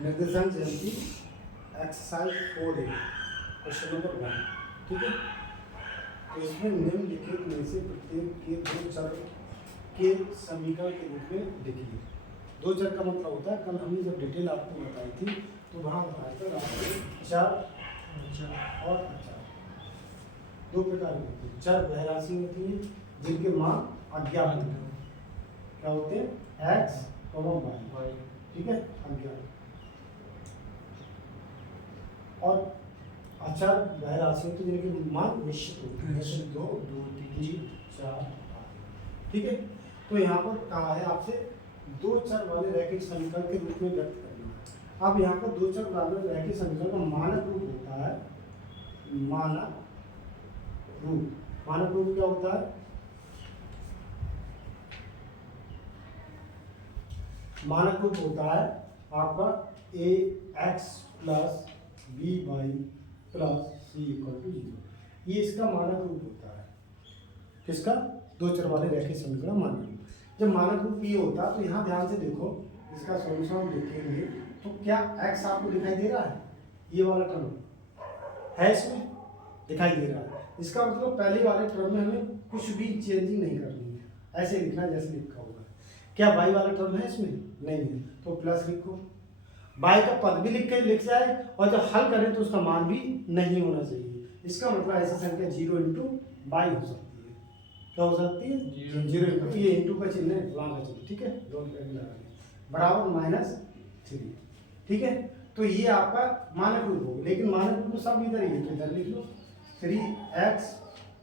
निर्देशांक ज्यामिति exercise 4A question number 1। ठीक है, तो इसमें निम्नलिखित में से प्रत्येक के दो चर के समीकरण के रूप में लिखिए। दो चर का मतलब होता है, कल हमने जब डिटेल आपको बताई थी तो वहाँ बताया था आपको चर और अचर दो प्रकार के होते हैं। चर वह राशि होती है जिनके मान अज्ञात होते हैं। क्या होते हैं? X y. ठीक है, अज्ञात। और अचर वह राशि होती है जिनके मान निश्चित होते हैं, जैसे 2 3 4 8। ठीक है, तो यहाँ पर कहा है आपसे दो चर वाले रैखिक समीकरण के रूप में व्यक्त करना है। अब यहाँ पर दो चर वाले रैखिक समीकरण का मानक रूप होता है मानक रूप। मानक रूप क्या होता है? मानक रूप होता है आपका a x plus b y plus c equal to 0। ये इसका मानक रूप होता है। किसका? दो चर वाले रैखिक समीकरण मानक रूप। जब मानक रूप ये होता है तो यहाँ ध्यान से देखो, इसका सॉल्यूशन हम लिखेंगे तो क्या एक्स आपको दिखाई दे रहा है? ये वाला टर्म है इसमें दिखाई दे रहा है। इसका मतलब पहले वाले टर्म में हमें कुछ भी चेंजिंग नहीं करनी है, ऐसे लिखना है जैसे लिखा होगा। क्या बाई वाला टर्म है इसमें? नहीं है, तो प्लस लिखो। बाई का पद भी लिख जाए और जब हल करें तो उसका मान भी नहीं होना चाहिए। इसका मतलब ऐसी संख्या 0 इंटू बाई हो सकती है। क्या हो सकती है? 0 इंटू, ये इंटू का चिन्ह है, वहाँ का चिन्ह। ठीक है, बराबर -3। ठीक है, तो ये आपका मानक रूप होगा। लेकिन मानक रूप सब इधर ही है, तो इधर लिख लो 3x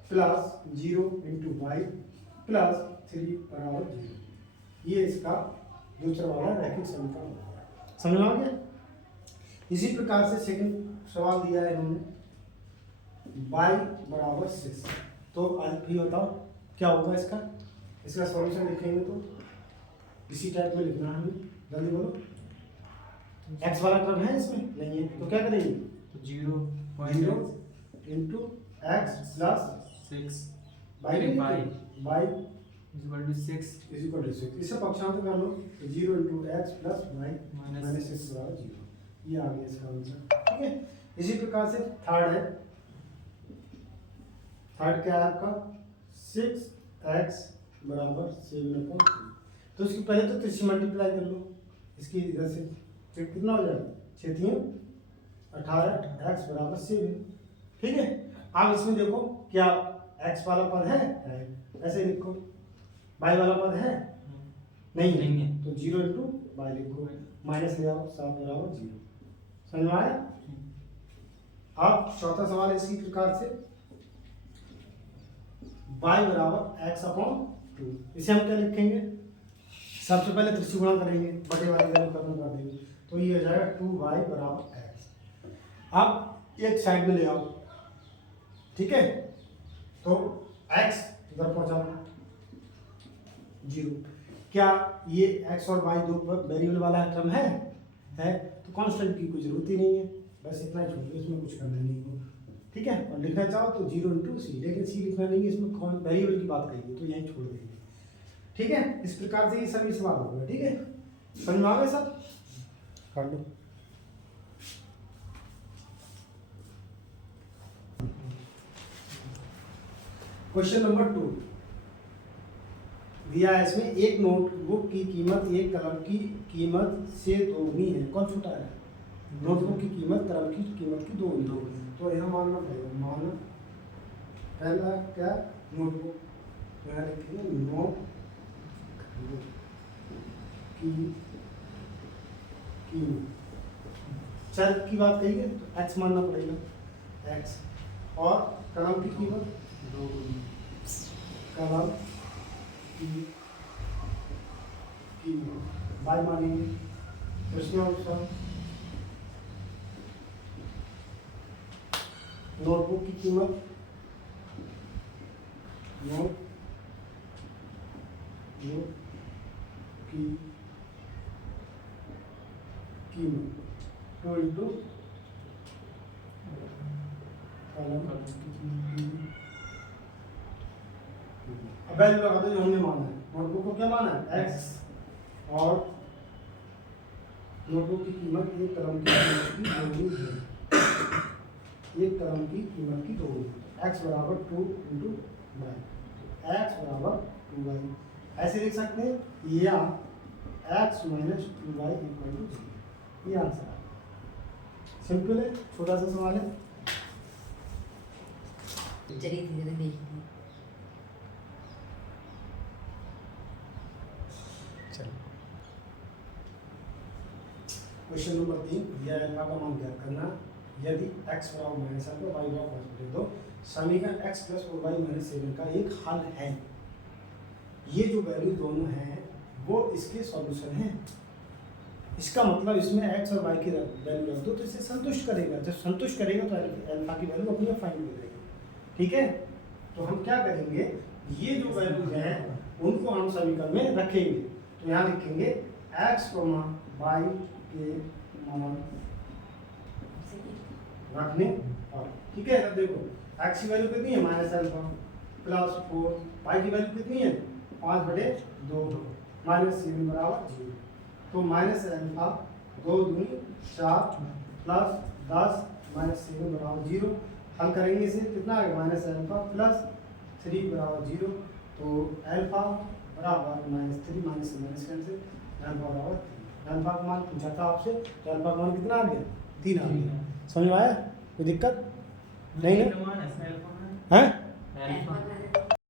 plus 0 into y plus 3 बराबर 0। ये इसका दूसरा वाला रैखिक समीकरण होगा। समझ में आ गया? इसी प्रकार से सेकंड सवाल दिया है इन्होंने, y बराबर 6। तो आज भी बताओ क्या होगा इसका? इसका सॉल्यूशन लिखेंगे तो इसी टाइप में लिखना है हमें। जल्दी बोलो। x वाला टर्म है इसमें? नहीं है, तो क्या करेंगे? 0 into x plus 6 by is equal to 6 इसे पक्षांतर कर लो, 0 into x plus y minus 6 बराबर 0। ये आ गया इसका आंसर। ठीक है, इसी प्रकार से थर्ड है। थर्ड क्या है आपका? 6x बराबर 7/3। तो इसकी पहले तो 3 से मल्टीप्लाई कर लो, इसकी इधर से फिर कितना हो जाएगा? 6 3 18, x बराबर 7। ठीक है, अब इसमें देखो क्या x वाला पद है? ऐसे लिखो। बाई वाला पद है? नहीं है, तो 0 इंटू बाई लिखो, माइनस ले आओ, 7 बराबर 0। समझ में आया? अब चौथा सवाल इसी प्रकार से, y बराबर x/2। इसे हम क्या लिखेंगे? सबसे पहले त्रिशु गुणा करेंगे, बटे वाली वैल्यू खत्म कर देंगे, तो ये हो जाएगा 2y बराबर x। अब एक साइड में ले आओ। ठीक है, तो x इधर पहुंचा 0। क्या ये x और y दो वेरिएबल वाला टर्म है? तो कांस्टेंट की कोई जरूरत ही नहीं है, बस इतना ही छोड़ दो, इसमें कुछ करना नहीं है। ठीक है, और लिखना चाहो तो 0 इंटू सी, लेकिन सी लिखना नहीं है, इसमें कौन वेरिएबल की बात कही है, तो यहीं छोड़ देंगे। ठीक है, इस प्रकार से ये सभी सवाल हो गए। ठीक है, समझ में आ गए सब? कर लो। क्वेश्चन नंबर 2 दिया है इसमें, एक नोटबुक की कीमत एक कलम की कीमत से दोगुनी है। कौन छोटा है? नोटबुक की कीमत कलम की कीमत की दोगुनी। तो यहाँ मानना पड़ेगा, माना पहला क्या? नोटबुक, तो यहाँ लिखेंगे नोट की कीमत। चर की बात कही है तो x मानना पड़ेगा, x। और कलम की कीमत कलम की कीमत बाय मानेंगे। प्रश्न अनुसार नोटबुक की कीमत, नोट की कीमत 2 इंटू कलम की। अब वैल्यू लगा दो जो हमने माना है। नोटबुक को क्या माना है? x और नोटबुक की कीमत एक कलम की कीमत की दोगुनी है। एक कलम की कीमत की दोगुनी। एक्स बराबर 2 इंटू वाई, एक्स बराबर 2y। ऐसे लिख सकते हैं या x minus 2y equal to 0। ये आंसर है। सिंपल है, छोटा सा सवाल है। चलिए धीरे धीरे देखिए। चलो क्वेश्चन नंबर 3, यह अल्फा का मान ज्ञात करना। यदि x बराबर माइनस अल्फा y बराबर पॉजिटिव तो समीकरण x प्लस और y माइनस 7 का एक हल है। ये जो वैल्यू दोनों हैं वो इसके सॉल्यूशन हैं। इसका मतलब इसमें x और y की वैल्यू रख दो तो इसे संतुष्ट करेगा। जब संतुष्ट करेगा तो अल्फा की वैल्यू अपनी आप फाइंड कर देगा। ठीक है, तो हम क्या करेंगे, ये जो वैल्यू हैं उनको हम समीकरण में रखेंगे। तो यहाँ लिखेंगे x, y के मान रखने और ठीक है। अब देखो x की वैल्यू कितनी है माइनस अल्फा प्लस 4, y की वैल्यू कितनी है 5/2 माइनस 7 बराबर 0। तो माइनस अल्फा 2 दूनी 4 प्लस 10 माइनस 7 बराबर 0। हल करेंगे इसे, कितना आ गया माइनस अल्फा प्लस 3 बराबर 0। तो अल्फा बराबर -3 माइनस कैंसिल, अल्फा बराबर 3। अल्फा का मान पूछा था आपसे, तो अल्फा का मान कितना आ गया 3 आ गया। समझ में आया, कोई दिक्कत नहीं है? हैं अल्फा